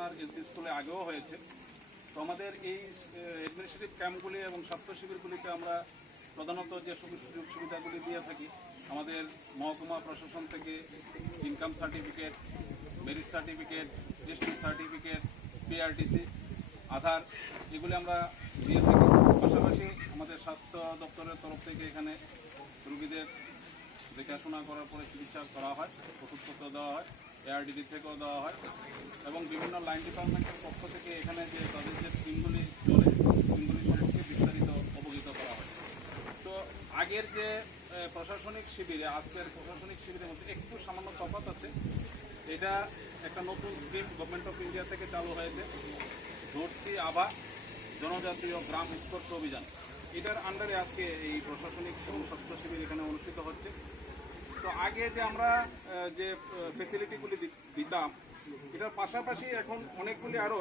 আপনার এলপি স্কুলে আগেও হয়েছে। তো আমাদের এই অ্যাডমিনিস্ট্রেটিভ ক্যাম্পগুলি এবং স্বাস্থ্য শিবিরগুলিতে আমরা প্রধানত যে সুযোগ সুবিধাগুলি দিয়ে থাকি, আমাদের মহকুমা প্রশাসন থেকে income certificate, merit certificate, district certificate, PRTC, Aadhaar, এগুলি আমরা দিয়ে থাকি। পাশাপাশি আমাদের স্বাস্থ্য দপ্তরের তরফ থেকে এখানে রোগীদের দেখাশোনা করার পরে চিকিৎসা করা হয়, ওষুধপত্র দেওয়া হয়, এআরডিডি থেকেও দেওয়া হয় এবং বিভিন্ন লাইন ডিপার্টমেন্টের পক্ষ থেকে এখানে যে তাদের যে স্কিমগুলি চলে, স্কিমগুলি সম্পর্কে বিস্তারিত অবহিত করা হয়। তো আগের যে প্রশাসনিক শিবিরে, আজকের প্রশাসনিক শিবিরের মধ্যে একটু সামান্য তফাৎ আছে। এটা একটা নতুন স্কিম গভর্নমেন্ট অফ ইন্ডিয়া থেকে চালু হয়েছে, ধরতি আভা জনজাতীয় গ্রাম উৎকর্ষ অভিযান। এটার আন্ডারে আজকে এই প্রশাসনিক এবং স্বাস্থ্য শিবির এখানে অনুষ্ঠিত হচ্ছে। তো আগে যে আমরা যে ফেসিলিটিগুলি দিতাম, এটার পাশাপাশি এখন অনেকগুলি আরও